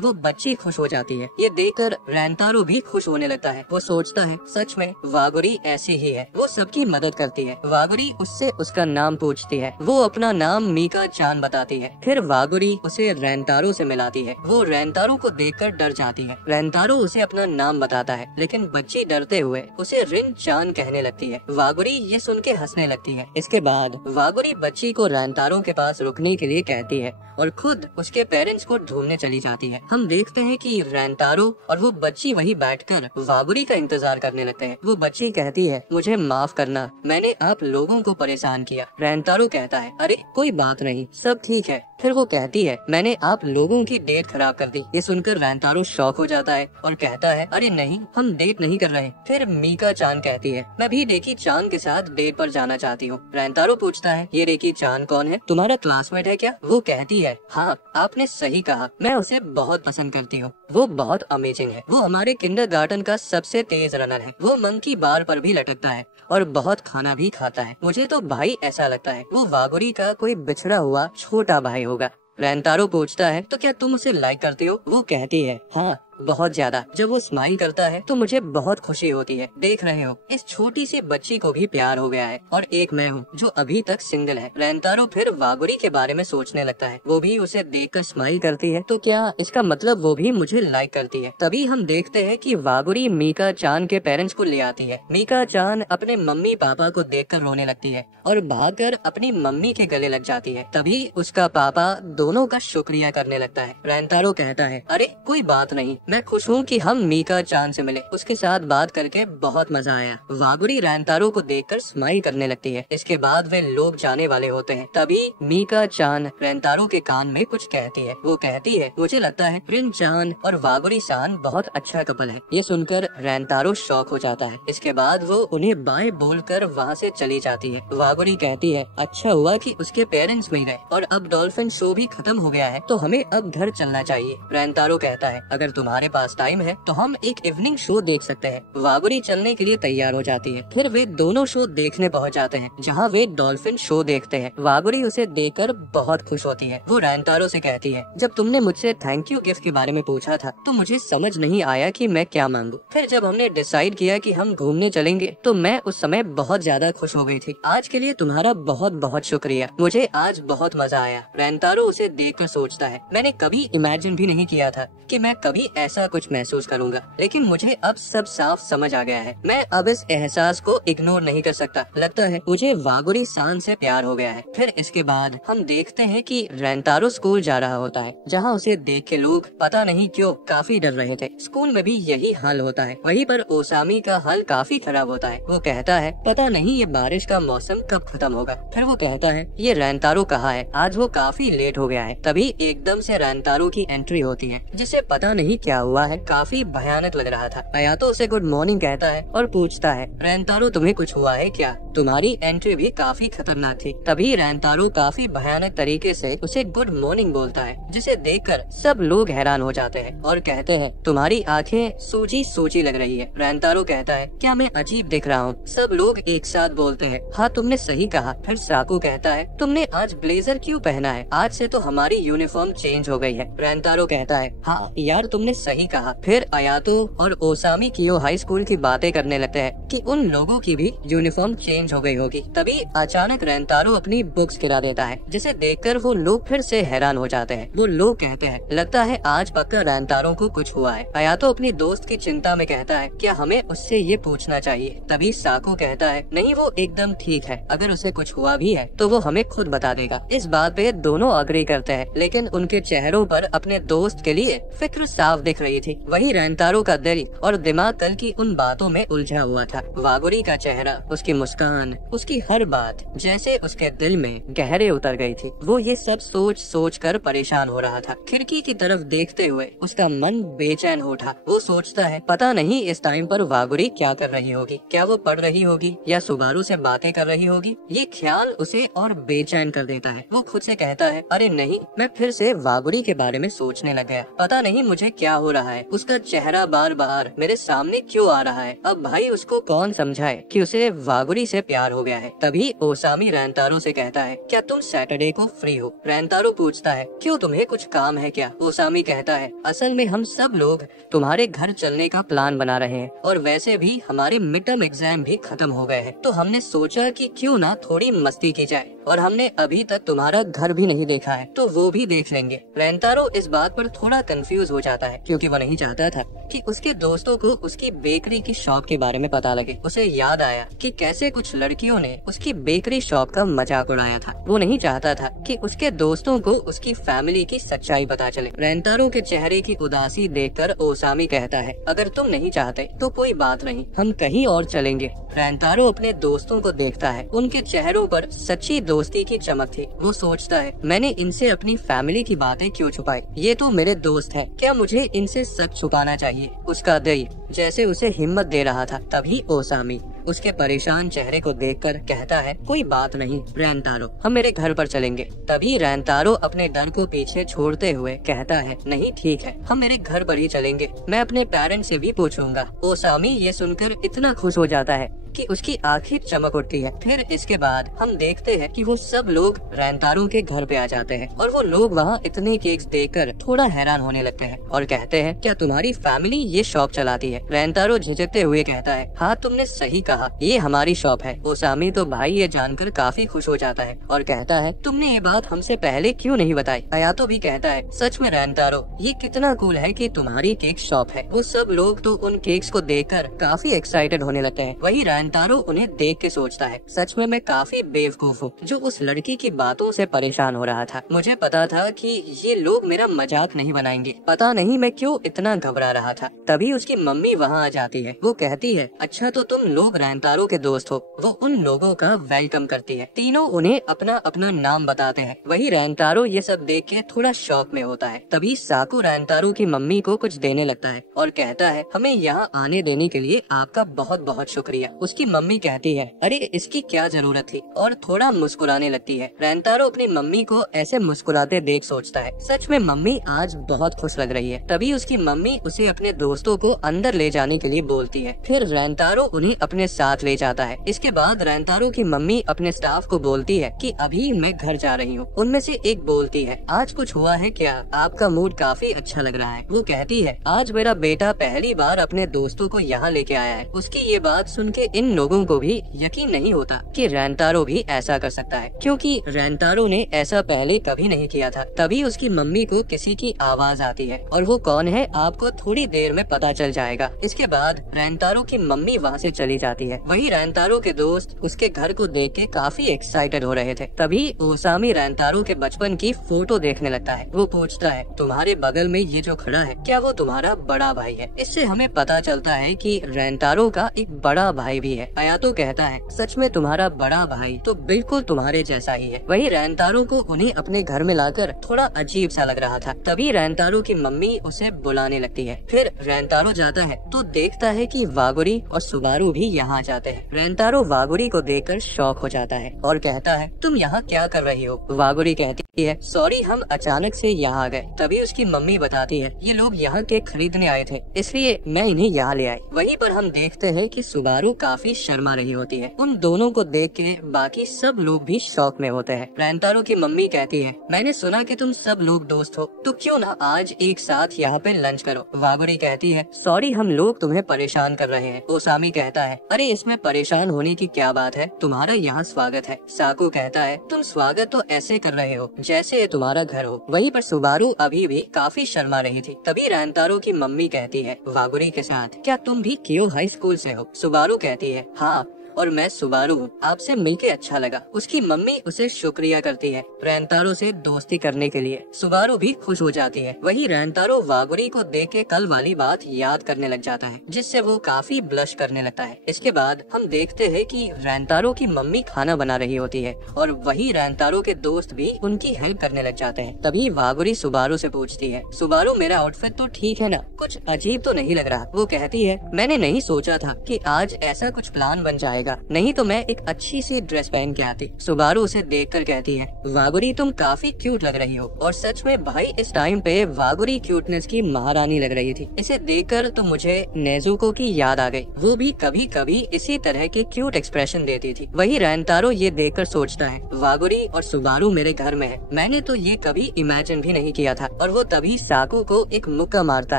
वो बच्ची खुश हो जाती है। ये देखकर रेंतारो भी खुश होने लगता है। वो सोचता है सच में वागुरी ऐसी ही है। वो सबकी मदद करती है। वागुरी उससे उसका नाम पूछती है। वो अपना नाम मीका चान बताती है। फिर वागुरी उसे रेंतारो से मिलाती है। वो रेंतारो को देखकर डर जाती है। रेंतारो उसे अपना नाम बताता है, लेकिन बच्ची डरते हुए उसे रिन चान कहने लगती है। वागुरी ये सुन के हंसने लगती है। इसके बाद वागुरी बच्ची को रेंतारो के पास रुकने के लिए कहती है और खुद उसके पेरेंट्स को ढूंढने चली जाती है। हम देखते हैं कि रेंतारो और वो बच्ची वहीं बैठकर वागुरी का इंतजार करने लगते हैं। वो बच्ची कहती है मुझे माफ करना, मैंने आप लोगों को परेशान किया। रेंतारो कहता है अरे कोई बात नहीं, सब ठीक है। फिर वो कहती है मैंने आप लोगों की डेट खराब कर दी। ये सुनकर रेंतारो शॉक हो जाता है और कहता है अरे नहीं, हम डेट नहीं कर रहे। फिर मीका चान कहती है मैं भी रेकी चान के साथ डेट पर जाना चाहती हूँ। रेंतारो पूछता है ये रेकी चान कौन है, तुम्हारा क्लासमेट है क्या? वो कहती है हाँ, आपने सही कहा, मैं उसे बहुत पसंद करती हूँ। वो बहुत अमेजिंग है। वो हमारे किंडरगार्टन का सबसे तेज रनर है। वो मंकी बार पर भी लटकता है और बहुत खाना भी खाता है। मुझे तो भाई ऐसा लगता है वो वागुरी का कोई बिछड़ा हुआ छोटा भाई होगा। रेंतारो पूछता है तो क्या तुम उसे लाइक करते हो? वो कहती है हाँ, बहुत ज्यादा। जब वो स्माइल करता है तो मुझे बहुत खुशी होती है। देख रहे हो इस छोटी सी बच्ची को भी प्यार हो गया है और एक मैं हूँ जो अभी तक सिंगल है। रेंतारो फिर वागुरी के बारे में सोचने लगता है। वो भी उसे देखकर स्माइल करती है, तो क्या इसका मतलब वो भी मुझे लाइक करती है? तभी हम देखते हैं कि वागुरी मीका चान के पेरेंट्स को ले आती है। मीका चान अपने मम्मी पापा को देखकर रोने लगती है और भागकर अपनी मम्मी के गले लग जाती है। तभी उसका पापा दोनों का शुक्रिया करने लगता है। रेंतारो कहता है अरे कोई बात नहीं, मैं खुश हूँ कि हम मीका चान से मिले। उसके साथ बात करके बहुत मजा आया। वागुरी रेंतारो को देखकर स्माइल करने लगती है। इसके बाद वे लोग जाने वाले होते हैं। तभी मीका चान रेंतारो के कान में कुछ कहती है। वो कहती है मुझे लगता है रिन चान और वागुरी सान बहुत अच्छा कपल है। ये सुनकर रेंतारो शॉक हो जाता है। इसके बाद वो उन्हें बाय बोलकर वहाँ से चली जाती है। वागुरी कहती है अच्छा हुआ कि उसके पेरेंट्स मिल गए और अब डॉल्फिन शो भी खत्म हो गया है, तो हमें अब घर चलना चाहिए। रेंतारो कहता है अगर तुम्हारे पास टाइम है तो हम एक इवनिंग शो देख सकते हैं। वागुरी चलने के लिए तैयार हो जाती है। फिर वे दोनों शो देखने पहुंच जाते हैं, जहां वे डॉल्फिन शो देखते हैं। वागुरी उसे देखकर बहुत खुश होती है। वो रेंतारो से कहती है जब तुमने मुझसे थैंक यू गिफ्ट के बारे में पूछा था तो मुझे समझ नहीं आया कि मैं क्या मांगू। फिर जब हमने डिसाइड किया कि हम घूमने चलेंगे तो मैं उस समय बहुत ज्यादा खुश हो गई थी। आज के लिए तुम्हारा बहुत बहुत शुक्रिया, मुझे आज बहुत मजा आया। रेंतारो उसे देखकर सोचता है मैंने कभी इमेजिन भी नहीं किया था कि मैं कभी ऐसा कुछ महसूस करूंगा, लेकिन मुझे अब सब साफ समझ आ गया है। मैं अब इस एहसास को इग्नोर नहीं कर सकता। लगता है मुझे वागुरी सान से प्यार हो गया है। फिर इसके बाद हम देखते हैं कि रेंतारो स्कूल जा रहा होता है, जहां उसे देख के लोग पता नहीं क्यों काफी डर रहे थे। स्कूल में भी यही हाल होता है। वहीं पर ओसामी का हाल काफी खराब होता है। वो कहता है पता नहीं ये बारिश का मौसम कब खत्म होगा। फिर वो कहता है ये रेंतारो कहाँ है, आज वो काफी लेट हो गया है। तभी एकदम से रेंतारो की एंट्री होती है, जिसे पता नहीं क्या हुआ है, काफी भयानक लग रहा था। अयातो उसे गुड मॉर्निंग कहता है और पूछता है रेंतारो तुम्हें कुछ हुआ है क्या? तुम्हारी एंट्री भी काफी खतरनाक थी। तभी रेंतारो काफी भयानक तरीके से उसे गुड मॉर्निंग बोलता है, जिसे देखकर सब लोग हैरान हो जाते हैं और कहते हैं तुम्हारी आंखें सूजी सूजी लग रही है। रेंतारो कहता है क्या मैं अजीब दिख रहा हूँ? सब लोग एक साथ बोलते हैं हाँ तुमने सही कहा। फिर साकू कहता है तुमने आज ब्लेजर क्यों पहना है? आज से तो हमारी यूनिफॉर्म चेंज हो गई है। रेंतारो कहता है हाँ यार तुमने सही कहा। फिर अयातो और ओसामी कियो हाई स्कूल की बातें करने लगते हैं कि उन लोगों की भी यूनिफॉर्म चेंज हो गई होगी। तभी अचानक रेंतारो अपनी बुक्स गिरा देता है, जिसे देखकर वो लोग फिर से हैरान हो जाते हैं। वो लोग कहते हैं लगता है आज पक्का रेंतारो को कुछ हुआ है। अयातो अपनी दोस्त की चिंता में कहता है क्या हमें उससे ये पूछना चाहिए? तभी साकू कहता है नहीं वो एकदम ठीक है, अगर उसे कुछ हुआ भी है तो वो हमें खुद बता देगा। इस बात पे दोनों अग्री करते हैं, लेकिन उनके चेहरों पर अपने दोस्त के लिए फिक्र साफ दिख रही थी। वही रेंतारो का दिल और दिमाग कल की उन बातों में उलझा हुआ था। वागुरी का चेहरा, उसकी मुस्कान, उसकी हर बात जैसे उसके दिल में गहरे उतर गई थी। वो ये सब सोच सोच कर परेशान हो रहा था। खिड़की की तरफ देखते हुए उसका मन बेचैन हो उठा। वो सोचता है पता नहीं इस टाइम पर वागुरी क्या कर रही होगी, क्या वो पढ़ रही होगी या सुबारू से बातें कर रही होगी। ये ख्याल उसे और बेचैन कर देता है। वो खुद से कहता है अरे नहीं, मैं फिर से वागुरी के बारे में सोचने लग गया। पता नहीं मुझे क्या हो रहा है, उसका चेहरा बार बार मेरे सामने क्यों आ रहा है। अब भाई उसको कौन समझाए कि उसे वागुरी से प्यार हो गया है। तभी ओसामी रैंतारो से कहता है, क्या तुम सैटरडे को फ्री हो? रैंतारो पूछता है, क्यों, तुम्हें कुछ काम है क्या? ओसामी कहता है, असल में हम सब लोग तुम्हारे घर चलने का प्लान बना रहे हैं और वैसे भी हमारे मिड टर्म एग्जाम भी खत्म हो गए हैं, तो हमने सोचा कि क्यों ना थोड़ी मस्ती की जाए, और हमने अभी तक तुम्हारा घर भी नहीं देखा है तो वो भी देख लेंगे। रैंतारो इस बात पर थोड़ा कंफ्यूज हो जाता है क्योंकि वो नहीं चाहता था कि उसके दोस्तों को उसकी बेकरी की शॉप के बारे में पता लगे। उसे याद आया कि कैसे कुछ लड़कियों ने उसकी बेकरी शॉप का मजाक उड़ाया था। वो नहीं चाहता था कि उसके दोस्तों को उसकी फैमिली की सच्चाई पता चले। रैंतारो के चेहरे की उदासी देखकर ओसामी कहता है, अगर तुम नहीं चाहते तो कोई बात नहीं, हम कहीं और चलेंगे। रैंतारो अपने दोस्तों को देखता है, उनके चेहरों पर सच्ची दोस्ती की चमक थी। वो सोचता है, मैंने इनसे अपनी फैमिली की बातें क्यों छुपाई, ये तो मेरे दोस्त हैं, क्या मुझे इनसे सच छुपाना चाहिए? उसका दिल जैसे उसे हिम्मत दे रहा था। तभी ओसामी उसके परेशान चेहरे को देखकर कहता है, कोई बात नहीं रैंतारो, हम मेरे घर पर चलेंगे। तभी रैंतारो अपने डर को पीछे छोड़ते हुए कहता है, नहीं ठीक है, हम मेरे घर पर ही चलेंगे, मैं अपने पेरेंट्स से भी पूछूंगा। ओसामी ये सुनकर इतना खुश हो जाता है कि उसकी आंखें चमक उठती है। फिर इसके बाद हम देखते हैं कि वो सब लोग रैंतारो के घर पे आ जाते हैं और वो लोग वहाँ इतने केक्स देखकर थोड़ा हैरान होने लगते हैं और कहते हैं, क्या तुम्हारी फैमिली ये शॉप चलाती है? रैंतारो झिझकते हुए कहता है, हाँ तुमने सही कहा, ये हमारी शॉप है। ओसामी तो भाई ये जानकर काफी खुश हो जाता है और कहता है, तुमने ये बात हमसे पहले क्यों नहीं बताई? अयातो भी कहता है, सच में रैंतारो, ये कितना कूल है कि तुम्हारी केक शॉप है। वो सब लोग तो उन केक्स को देखकर काफी एक्साइटेड होने लगते हैं। वही रैंतारो उन्हें देख के सोचता है, सच में मैं काफी बेवकूफ हूँ जो उस लड़की की बातों से परेशान हो रहा था। मुझे पता था कि ये लोग मेरा मजाक नहीं बनाएंगे, पता नहीं मैं क्यों इतना घबरा रहा था। तभी उसकी मम्मी वहाँ आ जाती है। वो कहती है, अच्छा तो तुम लोग रैंतारो के दोस्त हो। वो उन लोगों का वेलकम करती है। तीनों उन्हें अपना अपना नाम बताते हैं। वही रैंतारो ये सब देख के थोड़ा शॉक में होता है। तभी साकू रैंतारो की मम्मी को कुछ देने लगता है और कहता है, हमें यहाँ आने देने के लिए आपका बहुत बहुत शुक्रिया। उसकी मम्मी कहती है, अरे इसकी क्या जरूरत थी, और थोड़ा मुस्कुराने लगती है। रैंतारो अपनी मम्मी को ऐसे मुस्कुराते देख सोचता है, सच में मम्मी आज बहुत खुश लग रही है। तभी उसकी मम्मी उसे अपने दोस्तों को अंदर ले जाने के लिए बोलती है। फिर रैंतारो उन्हें अपने साथ ले जाता है। इसके बाद रैंतारो की मम्मी अपने स्टाफ को बोलती है कि अभी मैं घर जा रही हूँ। उनमें से एक बोलती है, आज कुछ हुआ है क्या? आपका मूड काफी अच्छा लग रहा है। वो कहती है, आज मेरा बेटा पहली बार अपने दोस्तों को यहाँ लेके आया है। उसकी ये बात सुन के इन लोगों को भी यकीन नहीं होता कि रैंतारो भी ऐसा कर सकता है, क्योंकि रैंतारो ने ऐसा पहले कभी नहीं किया था। तभी उसकी मम्मी को किसी की आवाज आती है और वो कौन है आपको थोड़ी देर में पता चल जाएगा। इसके बाद रैंतारो की मम्मी वहाँ से चली जाती है। वही रैंतारो के दोस्त उसके घर को देख के काफी एक्साइटेड हो रहे थे। तभी ओसामी रैंतारो के बचपन की फोटो देखने लगता है। वो पूछता है, तुम्हारे बगल में ये जो खड़ा है, क्या वो तुम्हारा बड़ा भाई है? इससे हमें पता चलता है कि रैंतारो का एक बड़ा भाई भी है। अयातो कहता है, सच में तुम्हारा बड़ा भाई तो बिल्कुल तुम्हारे जैसा ही है। वही रैंतारो को उन्हें अपने घर में लाकर थोड़ा अजीब सा लग रहा था। तभी रैंतारो की मम्मी उसे बुलाने लगती है। फिर रैंतारो जाता है तो देखता है कि वागुरी और सुबारू भी यहाँ जाते हैं। रैंतारो वागुरी को देखकर शॉक हो जाता है और कहता है, तुम यहाँ क्या कर रही हो? वागुरी कहती है, सॉरी हम अचानक से यहाँ आ गए। तभी उसकी मम्मी बताती है, ये लोग यहाँ केक खरीदने आए थे, इसलिए मैं इन्हें यहाँ ले आई। वहीं पर हम देखते हैं कि सुबारू काफी शर्मा रही होती है। उन दोनों को देख के बाकी सब लोग भी शॉक में होते हैं। रैंतारो की मम्मी कहती है, मैंने सुना कि तुम सब लोग दोस्त हो, तो क्यों ना आज एक साथ यहाँ पे लंच करो। वागुरी कहती है, सॉरी हम लोग तुम्हें परेशान कर रहे हैं। ओसामी कहता है, अरे इसमें परेशान होने की क्या बात है, तुम्हारा यहाँ स्वागत है। साकू कहता है, तुम स्वागत तो ऐसे कर रहे हो जैसे ये तुम्हारा घर हो। वहीं पर सुबारू अभी भी काफी शर्मा रही थी। तभी रैंतारो की मम्मी कहती है वागुरी के साथ, क्या तुम भी कियो हाई स्कूल से हो? सुबारू कहती है, हाँ और मैं सुबारू हूँ, आपसे मिलके अच्छा लगा। उसकी मम्मी उसे शुक्रिया करती है रैंतारो से दोस्ती करने के लिए। सुबारू भी खुश हो जाती है। वही रैंतारो वागुरी को देख के कल वाली बात याद करने लग जाता है, जिससे वो काफी ब्लश करने लगता है। इसके बाद हम देखते हैं कि रैंतारो की मम्मी खाना बना रही होती है और वही रैंतारो के दोस्त भी उनकी हेल्प करने लग जाते हैं। तभी वागुरी सुबारू से पूछती है, सुबारू मेरा आउटफिट तो ठीक है ना, कुछ अजीब तो नहीं लग रहा? वो कहती है, मैंने नहीं सोचा था कि आज ऐसा कुछ प्लान बन जाएगा लगा, नहीं तो मैं एक अच्छी सी ड्रेस पहन के आती। सुबारू उसे देखकर कहती है, वागुरी तुम काफी क्यूट लग रही हो। और सच में भाई इस टाइम पे वागुरी क्यूटनेस की महारानी लग रही थी। इसे देखकर तो मुझे नेजुको की याद आ गई, वो भी कभी कभी इसी तरह के क्यूट एक्सप्रेशन देती थी। वही रेंतारो ये देखकर सोचता है, वागुरी और सुबारू मेरे घर में है, मैंने तो ये कभी इमेजिन भी नहीं किया था। और वो तभी साकू को एक मुक्का मारता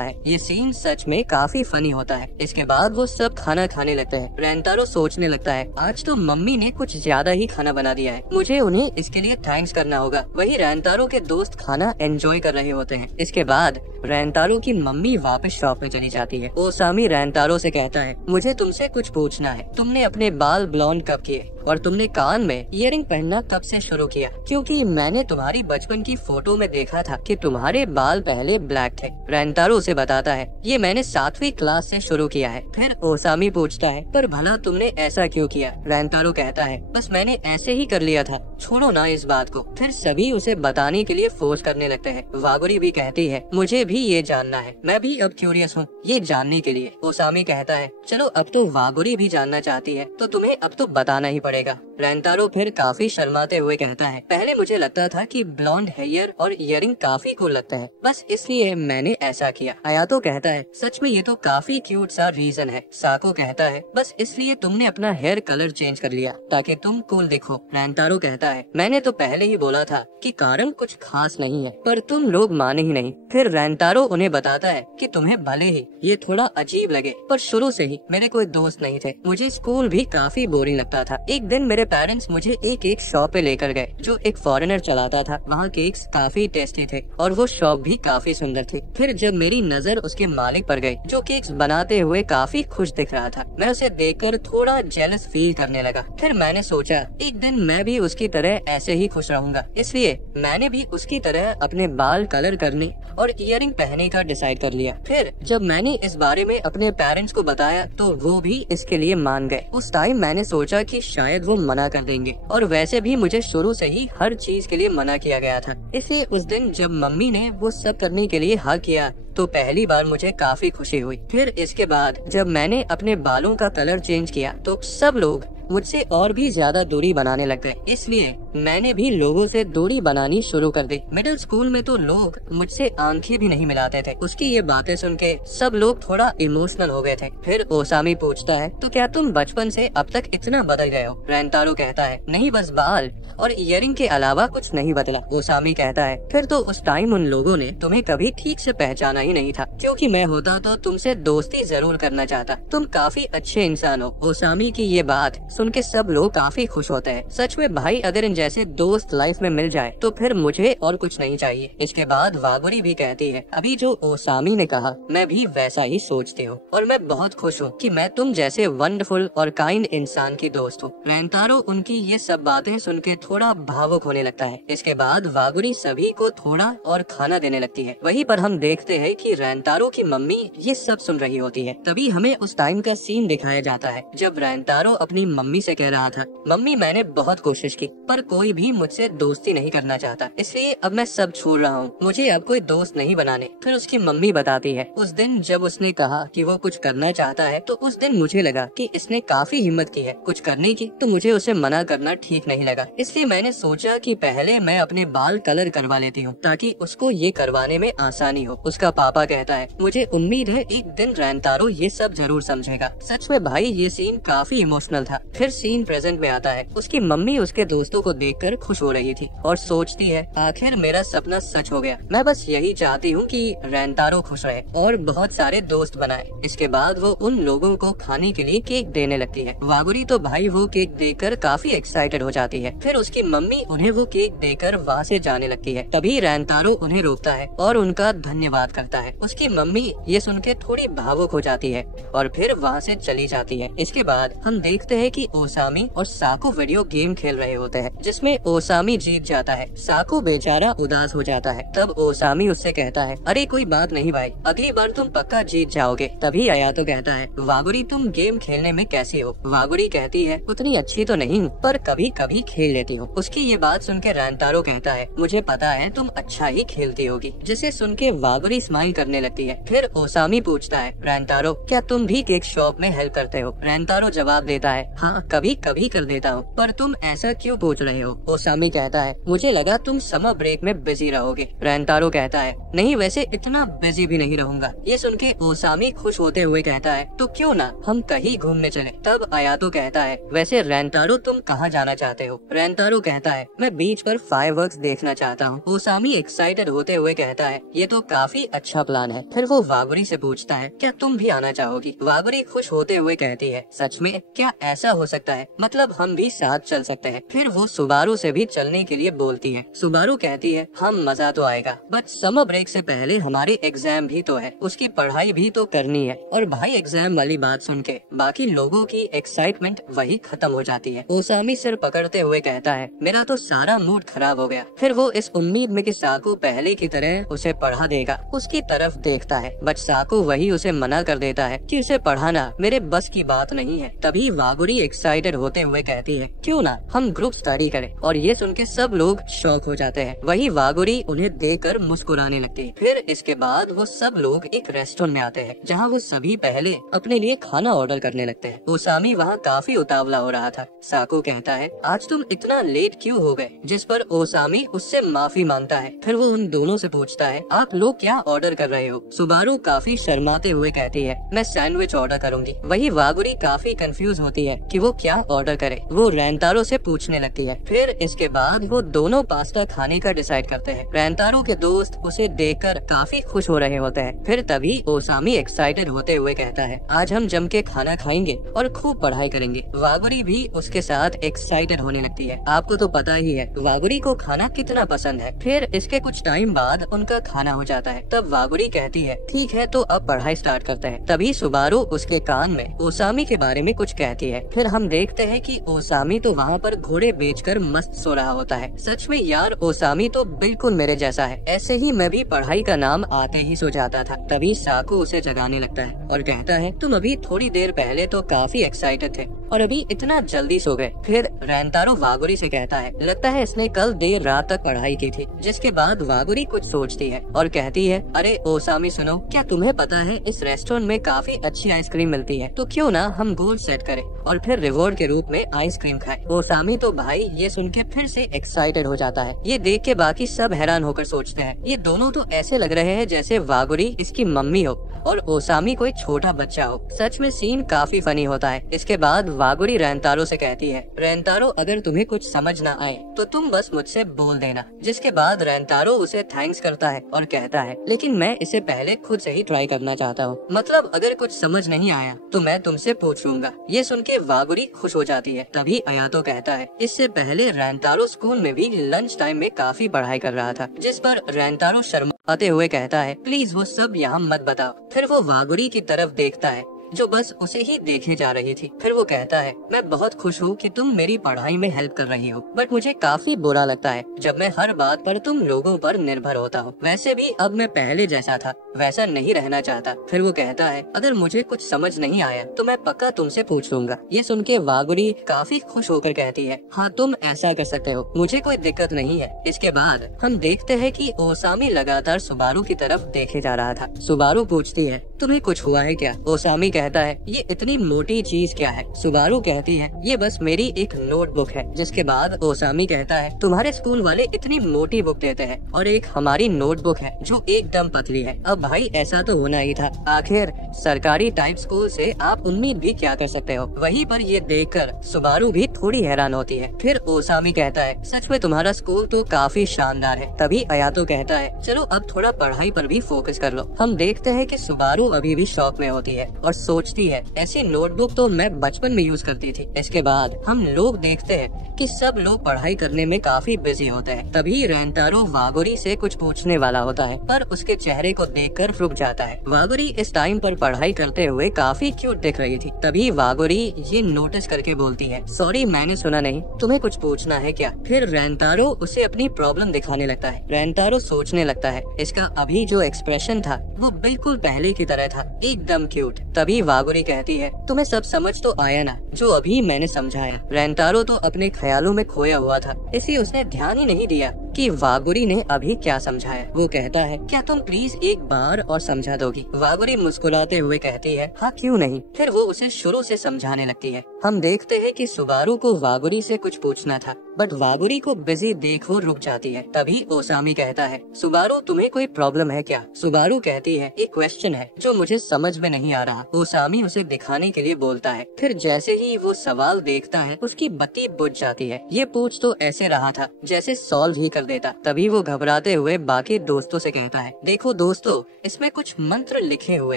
है। ये सीन सच में काफी फनी होता है। इसके बाद वो सब खाना खाने लगते हैं। रेंतारो सोचने लगता है, आज तो मम्मी ने कुछ ज्यादा ही खाना बना दिया है, मुझे उन्हें इसके लिए थैंक्स करना होगा। वही रेंतारो के दोस्त खाना एंजॉय कर रहे होते हैं। इसके बाद रेंतारो की मम्मी वापस शॉप में चली जाती है। ओसामी रेंतारो से कहता है, मुझे तुमसे कुछ पूछना है, तुमने अपने बाल ब्लॉन्ड कब किए और तुमने कान में इयरिंग पहनना कब से शुरू किया? क्योंकि मैंने तुम्हारी बचपन की फोटो में देखा था कि तुम्हारे बाल पहले ब्लैक थे। रेंतारो उसे बताता है, ये मैंने 7वीं क्लास से शुरू किया है। फिर ओसामी पूछता है, पर भला तुमने ऐसा क्यों किया? रेंतारो कहता है, बस मैंने ऐसे ही कर लिया था, छोड़ो ना इस बात को। फिर सभी उसे बताने के लिए फोर्स करने लगते हैं। वागुरी भी कहती है, मुझे भी ये जानना है, मैं भी अब क्यूरियस हूँ ये जानने के लिए। ओसामी कहता है, चलो अब तो वागुरी भी जानना चाहती है तो तुम्हें अब तो बताना ही पड़ेगा। रेंतारो फिर काफी शर्माते हुए कहता है, पहले मुझे लगता था कि ब्लॉन्ड हेयर और इयरिंग काफी कूल लगता है, बस इसलिए मैंने ऐसा किया। हयातो कहता है, सच में ये तो काफी क्यूट सा रीजन है। साको कहता है, बस इसलिए तुमने अपना हेयर कलर चेंज कर लिया ताकि तुम कूल दिखो। रेंतारो कहता है, मैंने तो पहले ही बोला था कि कारण कुछ खास नहीं है, पर तुम लोग माने ही नहीं। फिर रेंतारो उन्हें बताता है कि तुम्हें भले ही ये थोड़ा अजीब लगे, पर शुरू से ही मेरे कोई दोस्त नहीं थे, मुझे स्कूल भी काफी बोरिंग लगता था। एक दिन मेरे पेरेंट्स मुझे एक शॉप पे लेकर गए जो एक फॉरेनर चलाता था। वहाँ केक्स काफी टेस्टी थे और वो शॉप भी काफी सुंदर थी। फिर जब मेरी नजर उसके मालिक पर गई जो केक्स बनाते हुए काफी खुश दिख रहा था, मैं उसे देखकर थोड़ा जेलस फील करने लगा। फिर मैंने सोचा एक दिन मैं भी उसकी तरह ऐसे ही खुश रहूंगा, इसलिए मैंने भी उसकी तरह अपने बाल कलर करने और इयरिंग पहनने का डिसाइड कर लिया। फिर जब मैंने इस बारे में अपने पेरेंट्स को बताया तो वो भी इसके लिए मान गए। उस टाइम मैंने सोचा कि शायद वो मना कर देंगे, और वैसे भी मुझे शुरू से ही हर चीज के लिए मना किया गया था। इसलिए उस दिन जब मम्मी ने वो सब करने के लिए हाँ किया तो पहली बार मुझे काफी खुशी हुई। फिर इसके बाद जब मैंने अपने बालों का कलर चेंज किया तो सब लोग मुझसे और भी ज्यादा दूरी बनाने लग गए, इसलिए मैंने भी लोगों से दूरी बनानी शुरू कर दी। मिडिल स्कूल में तो लोग मुझसे आंखें भी नहीं मिलाते थे। उसकी ये बातें सुन के सब लोग थोड़ा इमोशनल हो गए थे। फिर ओसामी पूछता है, तो क्या तुम बचपन से अब तक इतना बदल गए हो? रेंतारो कहता है, नहीं बस बाल और इयरिंग के अलावा कुछ नहीं बदला। ओसामी कहता है, फिर तो उस टाइम उन लोगों ने तुम्हें कभी ठीक से पहचाना ही नहीं था, क्योंकि मैं होता तो तुमसे दोस्ती जरूर करना चाहता, तुम काफी अच्छे इंसान हो। ओसामी की ये बात सुन के सब लोग काफी खुश होते हैं। सच में भाई अगर इन जैसे दोस्त लाइफ में मिल जाए तो फिर मुझे और कुछ नहीं चाहिए। इसके बाद वागुरी भी कहती है, अभी जो ओसामी ने कहा मैं भी वैसा ही सोचती हूँ और मैं बहुत खुश हूँ कि मैं तुम जैसे वंडरफुल और काइंड इंसान की दोस्त हूँ। रेंतारो उनकी ये सब बातें सुन के थोड़ा भावुक होने लगता है। इसके बाद वागुरी सभी को थोड़ा और खाना देने लगती है। वहीं पर हम देखते हैं कि रेंतारो की मम्मी ये सब सुन रही होती है। तभी हमें उस टाइम का सीन दिखाया जाता है जब रेंतारो अपनी मम्मी से कह रहा था, मम्मी मैंने बहुत कोशिश की पर कोई भी मुझसे दोस्ती नहीं करना चाहता, इसलिए अब मैं सब छोड़ रहा हूँ, मुझे अब कोई दोस्त नहीं बनाने। फिर उसकी मम्मी बताती है, उस दिन जब उसने कहा कि वो कुछ करना चाहता है तो उस दिन मुझे लगा कि इसने काफी हिम्मत की है कुछ करने की, तो मुझे उसे मना करना ठीक नहीं लगा। इसलिए मैंने सोचा कि पहले मैं अपने बाल कलर करवा लेती हूँ ताकि उसको ये करवाने में आसानी हो। उसका पापा कहता है, मुझे उम्मीद है एक दिन रेंतारो ये सब जरूर समझेगा। सच में भाई ये सीन काफी इमोशनल था। फिर सीन प्रेजेंट में आता है। उसकी मम्मी उसके दोस्तों को देखकर खुश हो रही थी और सोचती है, आखिर मेरा सपना सच हो गया, मैं बस यही चाहती हूँ कि रेंतारो खुश रहे और बहुत सारे दोस्त बनाए। इसके बाद वो उन लोगों को खाने के लिए केक देने लगती है। वागुरी तो भाई वो केक देकर काफी एक्साइटेड हो जाती है। फिर उसकी मम्मी उन्हें वो केक देकर वहाँ से जाने लगती है। तभी रेंतारो उन्हें रोकता है और उनका धन्यवाद करता है। उसकी मम्मी ये सुन के थोड़ी भावुक हो जाती है और फिर वहाँ से चली जाती है। इसके बाद हम देखते हैं कि ओसामी और साको वीडियो गेम खेल रहे होते हैं जिसमें ओसामी जीत जाता है। साको बेचारा उदास हो जाता है। तब ओसामी उससे कहता है, अरे कोई बात नहीं भाई, अगली बार तुम पक्का जीत जाओगे। तभी अयातो कहता है, वागुरी तुम गेम खेलने में कैसी हो? वागुरी कहती है, उतनी अच्छी तो नहीं हूँ पर कभी कभी खेल लेती हूँ। उसकी ये बात सुन के रेंतारो कहता है, मुझे पता है तुम अच्छा ही खेलती होगी। जिसे सुन के वागुरी स्माइल करने लगती है। फिर ओसामी पूछता है, रेंतारो क्या तुम भी केक शॉप में हेल्प करते हो? रेंतारो जवाब देता है, हाँ हाँ, कभी कभी कर देता हूँ, पर तुम ऐसा क्यों पूछ रहे हो? ओसामी कहता है, मुझे लगा तुम समर ब्रेक में बिजी रहोगे। रेंतारो कहता है, नहीं, वैसे इतना बिजी भी नहीं रहूंगा। ये सुन के ओसामी खुश होते हुए कहता है, तो क्यों ना हम कहीं घूमने चले। तब अयातो कहता है, वैसे रेंतारो तुम कहाँ जाना चाहते हो? रेंतारो कहता है, मैं बीच पर फायरवर्क्स देखना चाहता हूँ। ओसामी एक्साइटेड होते हुए कहता है, ये तो काफी अच्छा प्लान है। फिर वो वागुरी से पूछता है, क्या तुम भी आना चाहोगी? वागुरी खुश होते हुए कहती है, सच में? क्या ऐसा हो सकता है? मतलब हम भी साथ चल सकते हैं। फिर वो सुबारू से भी चलने के लिए बोलती है। सुबारू कहती है, हम मजा तो आएगा, बट समर ब्रेक से पहले हमारी एग्जाम भी तो है, उसकी पढ़ाई भी तो करनी है। और भाई एग्जाम वाली बात सुन के बाकी लोगों की एक्साइटमेंट वही खत्म हो जाती है। ओसामी सिर पकड़ते हुए कहता है, मेरा तो सारा मूड खराब हो गया। फिर वो इस उम्मीद में कि साकू पहले की तरह उसे पढ़ा देगा उसकी तरफ देखता है, बट साकू वही उसे मना कर देता है कि उसे पढ़ाना मेरे बस की बात नहीं है। तभी वागुरी एक्साइटेड होते हुए कहती है, क्यों ना हम ग्रुप स्टडी करें। और ये सुन के सब लोग शॉक हो जाते हैं। वही वागुरी उन्हें देखकर मुस्कुराने लगती है। फिर इसके बाद वो सब लोग एक रेस्टोरेंट में आते हैं, जहाँ वो सभी पहले अपने लिए खाना ऑर्डर करने लगते हैं। ओसामी वहाँ काफी उतावला हो रहा था। साकू कहता है, आज तुम इतना लेट क्यों हो गए? जिस पर ओसामी उससे माफी मांगता है। फिर वो उन दोनों से पूछता है, आप लोग क्या ऑर्डर कर रहे हो? सुबारू काफी शर्माते हुए कहती है, मैं सैंडविच ऑर्डर करूंगी। वही वागुरी काफी कंफ्यूज होती है कि वो क्या ऑर्डर करे। वो रेंतारो से पूछने लगती है। फिर इसके बाद वो दोनों पास्ता खाने का डिसाइड करते हैं। रेंतारो के दोस्त उसे देखकर काफी खुश हो रहे होते हैं। फिर तभी ओसामी एक्साइटेड होते हुए कहता है, आज हम जम के खाना खाएंगे और खूब पढ़ाई करेंगे। वागुरी भी उसके साथ एक्साइटेड होने लगती है। आपको तो पता ही है वागुरी को खाना कितना पसंद है। फिर इसके कुछ टाइम बाद उनका खाना हो जाता है। तब वागुरी कहती है, ठीक है तो अब पढ़ाई स्टार्ट करते हैं। तभी सुबारू उसके कान में ओसामी के बारे में कुछ कहती है। फिर हम देखते हैं कि ओसामी तो वहाँ पर घोड़े बेचकर मस्त सो रहा होता है। सच में यार, ओसामी तो बिल्कुल मेरे जैसा है। ऐसे ही मैं भी पढ़ाई का नाम आते ही सो जाता था। तभी साकू उसे जगाने लगता है और कहता है, तुम अभी थोड़ी देर पहले तो काफी एक्साइटेड थे और अभी इतना जल्दी सो गए। फिर रेंतारो वागुरी से कहता है, लगता है इसने कल देर रात तक पढ़ाई की थी। जिसके बाद वागुरी कुछ सोचती है और कहती है, अरे ओसामी सुनो, क्या तुम्हें पता है इस रेस्टोरेंट में काफी अच्छी आइसक्रीम मिलती है, तो क्यों ना हम गोल सेट करें और फिर रिवॉर्ड के रूप में आइसक्रीम खाएं। ओसामी तो भाई ये सुन के फिर से एक्साइटेड हो जाता है। ये देख के बाकी सब हैरान होकर सोचते हैं, ये दोनों तो ऐसे लग रहे हैं जैसे वागुरी इसकी मम्मी हो और ओसामी कोई छोटा बच्चा हो। सच में सीन काफी फनी होता है। इसके बाद वागुरी रेंतारो से कहती है, रेंतारो अगर तुम्हें कुछ समझ ना आए तो तुम बस मुझसे बोल देना। जिसके बाद रेंतारो उसे थैंक्स करता है और कहता है, लेकिन मैं इसे पहले खुद से ही ट्राई करना चाहता हूँ। मतलब अगर कुछ समझ नहीं आया तो मैं तुमसे पूछ लूंगा। ये सुन के वागुरी खुश हो जाती है। तभी अयातो कहता है, इससे पहले रेंतारो स्कूल में भी लंच टाइम में काफी पढ़ाई कर रहा था। जिस पर रेंतारो शर्माते हुए कहता है, प्लीज वो सब यहाँ मत बताओ। फिर वो वागुरी की तरफ देखता है जो बस उसे ही देखे जा रही थी। फिर वो कहता है, मैं बहुत खुश हूँ कि तुम मेरी पढ़ाई में हेल्प कर रही हो, बट मुझे काफी बुरा लगता है जब मैं हर बात पर तुम लोगों पर निर्भर होता हूँ। वैसे भी अब मैं पहले जैसा था वैसा नहीं रहना चाहता। फिर वो कहता है, अगर मुझे कुछ समझ नहीं आया तो मैं पक्का तुमसे पूछ लूंगा। ये सुन के वागुरी काफी खुश होकर कहती है, हाँ तुम ऐसा कर सकते हो, मुझे कोई दिक्कत नहीं है। इसके बाद हम देखते हैं कि ओसामी लगातार सुबारू की तरफ देखे जा रहा था। सुबारू पूछती है, तुम्हें कुछ हुआ है क्या? ओसामी कहता है, ये इतनी मोटी चीज क्या है? सुबारू कहती है, ये बस मेरी एक नोटबुक है। जिसके बाद ओसामी कहता है, तुम्हारे स्कूल वाले इतनी मोटी बुक देते हैं और एक हमारी नोटबुक है जो एकदम पतली है। अब भाई ऐसा तो होना ही था, आखिर सरकारी टाइप स्कूल से आप उम्मीद भी क्या कर सकते हो। वहीं पर ये देखकर सुबारू भी थोड़ी हैरान होती है। फिर ओसामी कहता है, सच में तुम्हारा स्कूल तो काफी शानदार है। तभी अयातो कहता है, चलो अब थोड़ा पढ़ाई पर भी फोकस कर लो। हम देखते हैं कि सुबारू अभी भी शौक में होती है और सोचती है, ऐसी नोटबुक तो मैं बचपन में यूज करती थी। इसके बाद हम लोग देखते हैं कि सब लोग पढ़ाई करने में काफी बिजी होते हैं। तभी रेंतारो वागुरी से कुछ पूछने वाला होता है, पर उसके चेहरे को देखकर रुक जाता है। वागुरी इस टाइम पर पढ़ाई करते हुए काफी क्यूट दिख रही थी। तभी वागुरी ये नोटिस करके बोलती है, सॉरी मैंने सुना नहीं, तुम्हें कुछ पूछना है क्या? फिर रेंतारो उसे अपनी प्रॉब्लम दिखाने लगता है। रेंतारो सोचने लगता है, इसका अभी जो एक्सप्रेशन था वो बिल्कुल पहले की तरह था, एकदम क्यूट। तभी वागुरी कहती है, तुम्हें सब समझ तो आया ना जो अभी मैंने समझाया? रेंतारो तो अपने ख्यालों में खोया हुआ था, इसलिए उसने ध्यान ही नहीं दिया कि वागुरी ने अभी क्या समझाया। वो कहता है, क्या तुम प्लीज एक बार और समझा दोगी? वागुरी मुस्कुराते हुए कहती है, हाँ क्यों नहीं। फिर वो उसे शुरू से समझाने लगती है। हम देखते हैं कि सुबारू को वागुरी से कुछ पूछना था, बट वागुरी को बिजी देख वो रुक जाती है। तभी ओसामी कहता है, सुबारू तुम्हें कोई प्रॉब्लम है क्या? सुबारू कहती है, एक क्वेश्चन है जो मुझे समझ में नहीं आ रहा। ओसामी उसे दिखाने के लिए बोलता है। फिर जैसे ही वो सवाल देखता है उसकी बत्ती बुझ जाती है। ये पूछ तो ऐसे रहा था जैसे सॉल्व ही कर देता। तभी वो घबराते हुए बाकी दोस्तों से कहता है, देखो दोस्तों, इसमें कुछ मंत्र लिखे हुए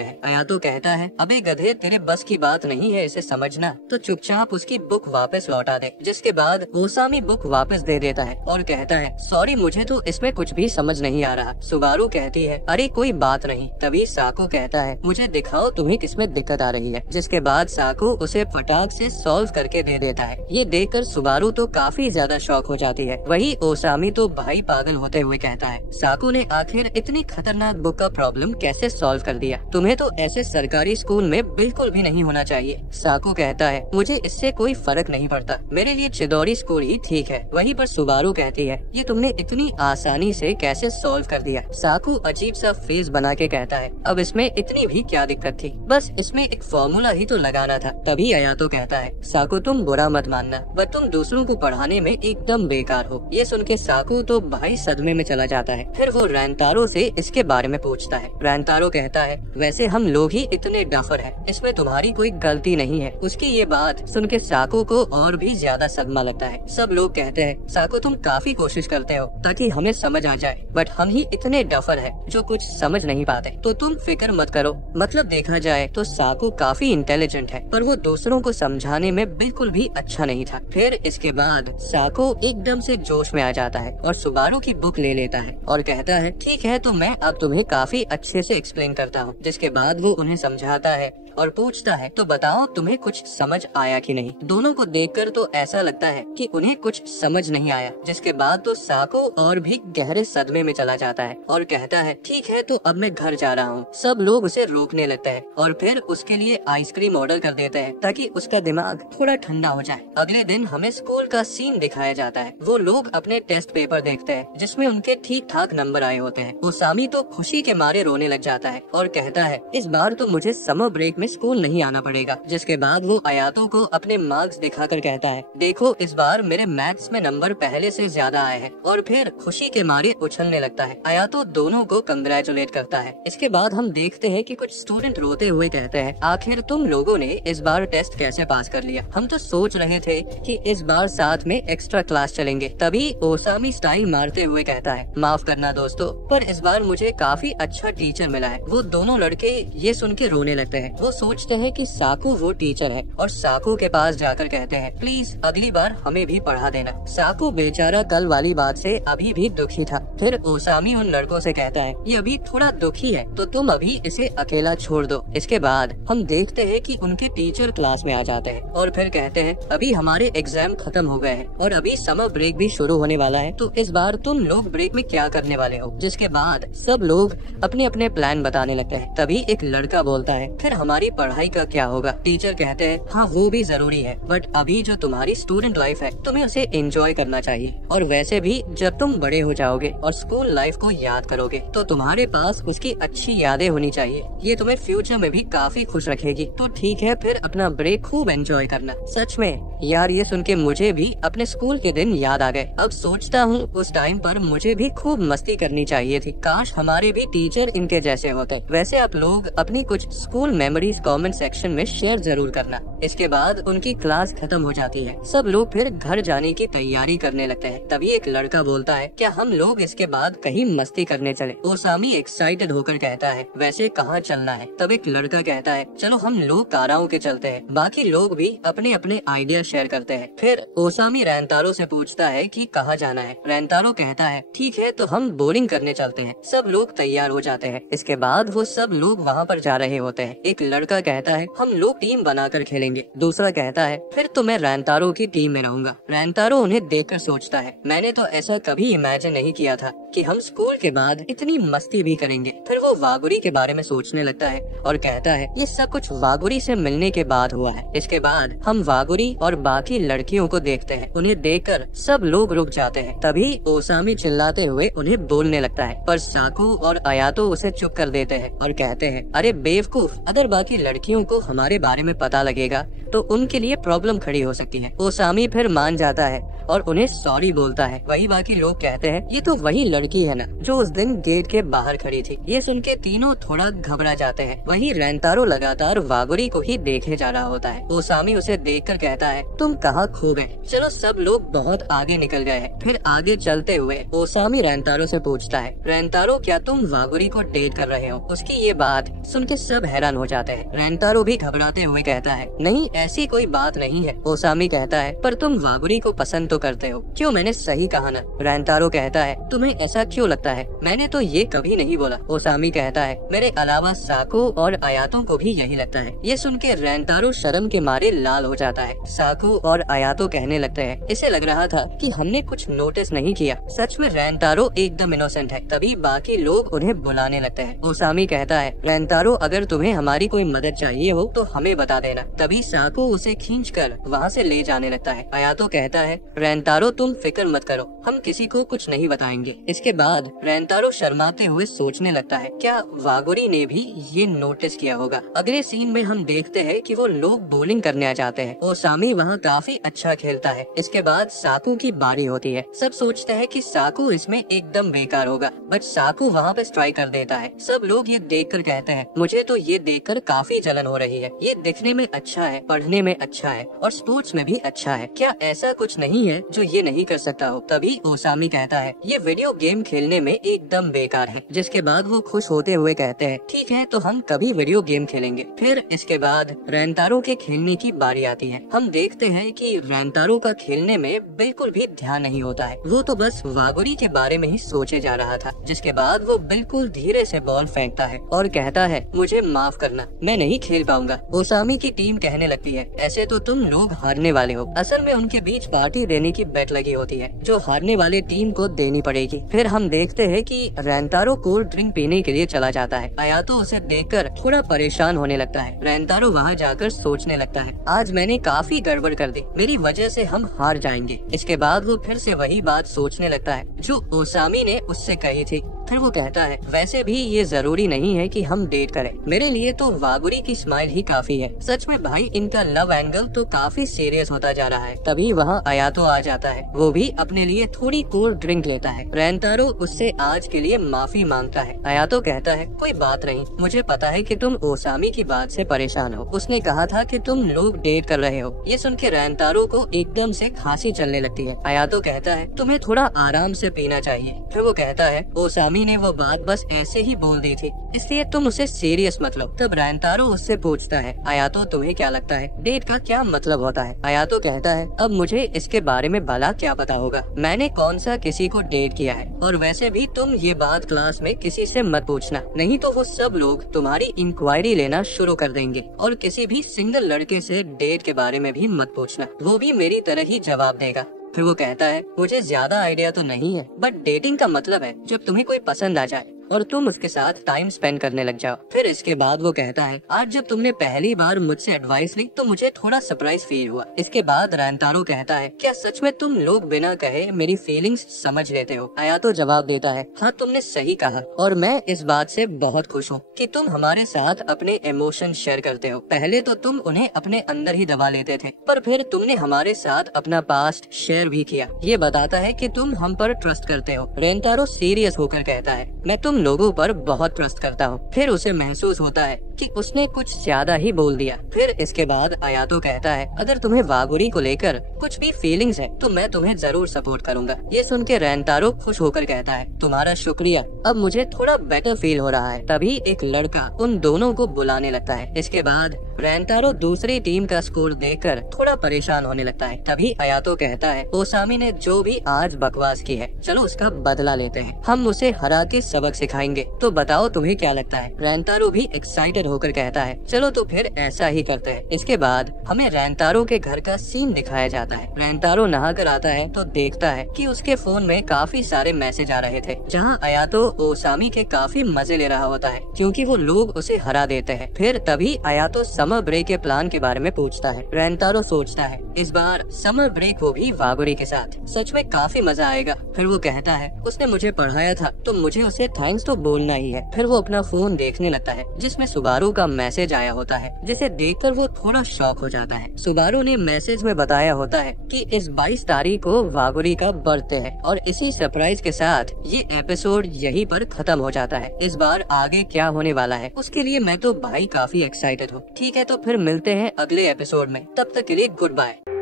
हैं। अयातो कहता है, अबे गधे, तेरे बस की बात नहीं है इसे समझना, तो चुपचाप उसकी बुक वापस लौटा दे। जिसके बाद ओसामी बुक वापस दे देता है और कहता है, सॉरी, मुझे तो इसमें कुछ भी समझ नहीं आ रहा। सुबारू कहती है, अरे कोई बात नहीं। तभी साको कहता है, मुझे दिखाओ तुम्हें किसमें दिक्कत आ रही है। जिसके बाद साको उसे फटाक से सॉल्व करके दे देता है। ये देखकर सुबारू तो काफी ज्यादा शॉक हो जाती है। वही ओसामी तो भाई पागल होते हुए कहता है, साको ने आखिर इतनी खतरनाक बुक का प्रॉब्लम कैसे सॉल्व कर दिया? तुम्हें तो ऐसे सरकारी स्कूल में बिल्कुल भी नहीं होना चाहिए। साको कहता है, मुझे इससे कोई फर्क नहीं पड़ता, मेरे लिए चिदोरी स्कूल ही ठीक है। वहीं पर सुबारू कहती है, ये तुमने इतनी आसानी से कैसे सॉल्व कर दिया? साकू अजीब सा फेस बना के कहता है, अब इसमें इतनी भी क्या दिक्कत थी, बस इसमें एक फॉर्मूला ही तो लगाना था। तभी अयातो कहता है, साकू तुम बुरा मत मानना, बट तुम दूसरों को पढ़ाने में एकदम बेकार हो। ये सुन के साकू तो भाई सदमे में चला जाता है। फिर वो रैंतारो से इसके बारे में पूछता है। रैंतारो कहता है, वैसे हम लोग ही इतने डफर हैं, इसमें तुम्हारी कोई गलती नहीं है। उसकी ये बात सुन के साकू को और भी ज्यादा सदमा लगता है। सब लोग कहते हैं, साकू तुम काफी कोशिश करते हो ताकि हमें समझ आ जाए, बट हम ही इतने डफर हैं जो कुछ समझ नहीं पाते। तो तुम फिक्र मत करो। मतलब देखा जाए तो साकू काफी इंटेलिजेंट है, पर वो दूसरों को समझाने में बिल्कुल भी अच्छा नहीं था। फिर इसके बाद साकू एकदम से जोश में आ जाता है और सुबारू की बुक ले लेता है और कहता है, ठीक है, तो मैं अब तुम्हें काफी अच्छे से एक्सप्लेन करता हूँ। जिसके बाद वो उन्हें समझाता है और पूछता है, तो बताओ तुम्हें कुछ समझ आया कि नहीं? दोनों को देखकर तो ऐसा लगता है कि उन्हें कुछ समझ नहीं आया। जिसके बाद तो साको और भी गहरे सदमे में चला जाता है और कहता है, ठीक है, तो अब मैं घर जा रहा हूँ। सब लोग उसे रोकने लगते हैं और फिर उसके लिए आइसक्रीम ऑर्डर कर देते हैं ताकि उसका दिमाग थोड़ा ठंडा हो जाए। अगले दिन हमें स्कूल का सीन दिखाया जाता है। वो लोग अपने टेस्ट पेपर देखते हैं जिसमें उनके ठीक ठाक नंबर आए होते हैं। ओसामी तो खुशी के मारे रोने लग जाता है और कहता है, इस बार तो मुझे समर ब्रेक में स्कूल नहीं आना पड़ेगा। जिसके बाद वो अयातो को अपने मार्क्स दिखाकर कहता है, देखो इस बार मेरे मैथ्स में नंबर पहले से ज्यादा आए हैं। और फिर खुशी के मारे उछलने लगता है। अयातो दोनों को कंग्रेचुलेट करता है। इसके बाद हम देखते हैं कि कुछ स्टूडेंट रोते हुए कहते हैं, आखिर तुम लोगों ने इस बार टेस्ट कैसे पास कर लिया? हम तो सोच रहे थे कि इस बार साथ में एक्स्ट्रा क्लास चलेंगे। तभी ओसामी स्टाइल मारते हुए कहता है, माफ करना दोस्तों, पर इस बार मुझे काफी अच्छा टीचर मिला है। वो दोनों लड़के ये सुन के रोने लगते हैं। वो सोचते हैं कि साकू वो टीचर है और साकू के पास जाकर कहते हैं, प्लीज अगली बार हमें भी पढ़ा देना। साकू बेचारा कल वाली बात से अभी भी दुखी था। फिर ओसामी उन लड़कों से कहता है, ये अभी थोड़ा दुखी है तो तुम अभी इसे अकेला छोड़ दो। इसके बाद हम देखते हैं कि उनके टीचर क्लास में आ जाते हैं और फिर कहते हैं, अभी हमारे एग्जाम खत्म हो गए हैं और अभी समर ब्रेक भी शुरू होने वाला है, तो इस बार तुम लोग ब्रेक में क्या करने वाले हो? जिसके बाद सब लोग अपने अपने प्लान बताने लगते हैं। तभी एक लड़का बोलता है, फिर हमारी पढ़ाई का क्या होगा? टीचर कहते हैं, हाँ वो भी जरूरी है, बट अभी जो तुम्हारी स्टूडेंट लाइफ है तुम्हें उसे एंजॉय करना चाहिए। और वैसे भी जब तुम बड़े हो जाओगे और स्कूल लाइफ को याद करोगे तो तुम्हारे पास उसकी अच्छी यादें होनी चाहिए। ये तुम्हें फ्यूचर में भी काफी खुश रखेगी। तो ठीक है, फिर अपना ब्रेक खूब एंजॉय करना। सच में यार, ये सुन के मुझे भी अपने स्कूल के दिन याद आ गए। अब सोचता हूँ उस टाइम पर मुझे भी खूब मस्ती करनी चाहिए थी। काश हमारे भी टीचर इनके जैसे होते। वैसे आप लोग अपनी कुछ स्कूल मेमोरीज कमेंट सेक्शन में शेयर जरूर करना। इसके बाद उनकी क्लास खत्म हो जाती है। सब लोग फिर घर जाने की तैयारी करने लगते हैं। तभी एक लड़का बोलता है, क्या हम लोग इसके बाद कहीं मस्ती करने चले? ओसामी एक्साइटेड होकर कहता है, वैसे कहाँ चलना है? तब एक लड़का कहता है, चलो हम लोग काराओं के चलते हैं। बाकी लोग भी अपने अपने आइडिया शेयर करते हैं। फिर ओसामी रैंतारो से पूछता है कि कहाँ जाना है। रैंतारो कहता है, ठीक है, तो हम बोलिंग करने चलते हैं। सब लोग तैयार हो जाते हैं। इसके बाद वो सब लोग वहाँ पर जा रहे होते हैं। एक लड़का कहता है, हम लोग टीम बनाकर खेलेंगे। दूसरा कहता है, फिर तो मैं रैंतारो की टीम में रहूंगा। रैंतारो उन्हें देखकर सोचता है, मैंने तो ऐसा कभी इमेजिन नहीं किया था कि हम स्कूल के बाद इतनी मस्ती भी करेंगे। फिर वो वागुरी के बारे में सोचने लगता है और कहता है ये सब कुछ वागुरी से मिलने के बाद हुआ है। इसके बाद हम वागुरी और बाकी लड़कियों को देखते हैं। उन्हें देखकर सब लोग रुक जाते हैं। तभी ओसामी चिल्लाते हुए उन्हें बोलने लगता है, पर साकू और अयातो उसे चुप कर देते हैं और कहते हैं अरे बेवकूफ, अगर बाकी लड़कियों को हमारे बारे में पता लगेगा तो उनके लिए प्रॉब्लम खड़ी हो सकती है। ओसामी फिर मान जाता है और उन्हें सॉरी बोलता है। वही बाकी लोग कहते हैं ये तो वही लड़की है ना जो उस दिन गेट के बाहर खड़ी थी। ये सुन के तीनों थोड़ा घबरा जाते हैं। वही रेंतारो लगातार वागुरी को ही देखे जा रहा होता है। ओसामी उसे देखकर कहता है तुम कहाँ खो गए? चलो सब लोग बहुत आगे निकल गए हैं। फिर आगे चलते हुए ओसामी रेंतारो से पूछता है रेंतारो क्या तुम वागुरी को डेट कर रहे हो? उसकी ये बात सुन के सब हैरान हो जाते हैं। रेंतारो भी घबराते हुए कहता है नहीं ऐसी कोई बात नहीं है। ओसामी कहता है पर तुम वागुरी को पसंद तो करते हो, क्यों मैंने सही कहा ना? रेंतारो कहता है तुम्हें ऐसा क्यों लगता है? मैंने तो ये कभी नहीं बोला। ओसामी कहता है मेरे अलावा साको और अयातो को भी यही लगता है। ये सुन के रेंतारो शर्म के मारे लाल हो जाता है। साको और अयातो कहने लगते हैं इसे लग रहा था कि हमने कुछ नोटिस नहीं किया। सच में रेंतारो एकदम इनोसेंट है। तभी बाकी लोग उन्हें बुलाने लगते हैं। ओसामी कहता है रेंतारो अगर तुम्हें हमारी कोई मदद चाहिए हो तो हमें बता देना। तभी साको उसे खींचकर वहाँ से ले जाने लगता है। अयातो कहता है रेंतारो तुम फिक्र मत करो, हम किसी को कुछ नहीं बताएंगे। इसके बाद रेंतारो शर्माते हुए सोचने लगता है क्या वागुरी ने भी ये नोटिस किया होगा। अगले सीन में हम देखते हैं कि वो लोग बोलिंग करने आ जाते हैं। ओसामी वहाँ काफी अच्छा खेलता है। इसके बाद साकू की बारी होती है। सब सोचते हैं कि साकू इसमें एकदम बेकार होगा, बट साकू वहाँ पे स्ट्राइक कर देता है। सब लोग ये देखकर कहते हैं मुझे तो ये देखकर काफी जलन हो रही है। ये दिखने में अच्छा है, पढ़ने में अच्छा है और स्पोर्ट्स में भी अच्छा है। क्या ऐसा कुछ नहीं है जो ये नहीं कर सकता हो? तभी ओसामी कहता है ये वीडियो गेम खेलने में एकदम बेकार है। जिसके बाद वो खुश होते हुए कहते हैं ठीक है तो हम कभी वीडियो गेम खेलेंगे। फिर इसके बाद रेंतारो के खेलने की बारी आती है। हम देखते हैं कि रेंतारो का खेलने में बिल्कुल भी ध्यान नहीं होता है। वो तो बस वागुरी के बारे में ही सोचे जा रहा था। जिसके बाद वो बिल्कुल धीरे से बॉल फेंकता है और कहता है मुझे माफ करना, मैं नहीं खेल पाऊंगा। ओसामी की टीम कहने लगती है ऐसे तो तुम लोग हारने वाले हो। असल में उनके बीच पार्टी देने की बेट लगी होती है जो हारने वाले टीम को देनी पड़ेगी। फिर हम देखते हैं कि रेंतारो कोल्ड ड्रिंक पीने के लिए चला जाता है। अयातो उसे देखकर थोड़ा परेशान होने लगता है। रेंतारो वहाँ जाकर सोचने लगता है आज मैंने काफी गड़बड़ कर दी, मेरी वजह से हम हार जाएंगे। इसके बाद वो फिर से वही बात सोचने लगता है जो ओसामी ने उससे कही थी। फिर वो कहता है वैसे भी ये जरूरी नहीं है कि हम डेट करें, मेरे लिए तो वागुरी की स्माइल ही काफी है। सच में भाई इनका लव एंगल तो काफी सीरियस होता जा रहा है। तभी वहाँ अयातो आ जाता है। वो भी अपने लिए थोड़ी कोल्ड ड्रिंक लेता है। रेंतारो उससे आज के लिए माफी मांगता है। अयातो कहता है कोई बात नहीं, मुझे पता है कि तुम ओसामी की बात से परेशान हो, उसने कहा था कि तुम लोग डेट कर रहे हो। ये सुन के रेंतारो को एकदम से खांसी चलने लगती है। अयातो कहता है तुम्हें थोड़ा आराम से पीना चाहिए। फिर वो कहता है ओसामी ने वो बात बस ऐसे ही बोल दी थी, इसलिए तुम उसे सीरियस मत लो। तब रेंतारो उससे पूछता है अयातो तुम्हें क्या लगता है डेट का क्या मतलब होता है? अयातो कहता है अब मुझे इसके बारे में भला क्या पता होगा, मैंने कौन सा किसी को डेट किया है। और वैसे भी तुम ये बात क्लास में किसी से मत पूछना, नहीं तो वो सब लोग तुम्हारी इंक्वायरी लेना शुरू कर देंगे। और किसी भी सिंगल लड़के से डेट के बारे में भी मत पूछना, वो भी मेरी तरह ही जवाब देगा। फिर वो कहता है मुझे ज्यादा आइडिया तो नहीं है, बट डेटिंग का मतलब है जब तुम्हें कोई पसंद आ जाए और तुम उसके साथ टाइम स्पेंड करने लग जाओ। फिर इसके बाद वो कहता है आज जब तुमने पहली बार मुझसे एडवाइस ली तो मुझे थोड़ा सरप्राइज फील हुआ। इसके बाद रेंतारो कहता है क्या सच में तुम लोग बिना कहे मेरी फीलिंग्स समझ लेते हो? अयातो जवाब देता है हाँ तुमने सही कहा और मैं इस बात से बहुत खुश हूँ कि तुम हमारे साथ अपने इमोशन शेयर करते हो। पहले तो तुम उन्हें अपने अंदर ही दबा लेते थे, पर फिर तुमने हमारे साथ अपना पास्ट शेयर भी किया। ये बताता है कि तुम हम पर ट्रस्ट करते हो। रेंतारो सीरियस होकर कहता है मैं तुम लोगों पर बहुत ट्रस्ट करता हूँ। फिर उसे महसूस होता है कि उसने कुछ ज्यादा ही बोल दिया। फिर इसके बाद अयातो कहता है अगर तुम्हें वागुरी को लेकर कुछ भी फीलिंग्स है तो मैं तुम्हें जरूर सपोर्ट करूंगा। ये सुन के रेंतारो खुश होकर कहता है तुम्हारा शुक्रिया, अब मुझे थोड़ा बेटर फील हो रहा है। तभी एक लड़का उन दोनों को बुलाने लगता है। इसके बाद रेंतारो दूसरी टीम का स्कोर देखकर थोड़ा परेशान होने लगता है। तभी अयातो कहता है ओसामी ने जो भी आज बकवास की है चलो उसका बदला लेते हैं, हम उसे हरा के सबक सिखाएंगे। तो बताओ तुम्हें क्या लगता है। रेंतारो भी एक्साइटेड होकर कहता है चलो तो फिर ऐसा ही करते हैं। इसके बाद हमें रेंतारो के घर का सीन दिखाया जाता है। रेंतारो नहा कर आता है तो देखता है कि उसके फोन में काफी सारे मैसेज आ रहे थे, जहाँ आयातो ओसामी के काफी मजे ले रहा होता है क्योंकि वो लोग उसे हरा देते हैं। फिर तभी आयातो समर ब्रेक के प्लान के बारे में पूछता है। रेंतारो सोचता है इस बार समर ब्रेक हो भी वागोरी के साथ, सच में काफी मजा आएगा। फिर वो कहता है उसने मुझे पढ़ाया था तो मुझे उसे थैंक्स तो बोलना ही है। फिर वो अपना फोन देखने लगता है जिसमें सुबारू का मैसेज आया होता है, जिसे देखकर वो थोड़ा शॉक हो जाता है। सुबारू ने मैसेज में बताया होता है कि इस 22 तारीख को वागोरी का बर्थडे है और इसी सरप्राइज के साथ ये एपिसोड यहीं पर खत्म हो जाता है। इस बार आगे क्या होने वाला है उसके लिए मैं तो भाई काफी एक्साइटेड हूँ। ठीक है तो फिर मिलते हैं अगले एपिसोड में, तब तक के लिए गुड बाय।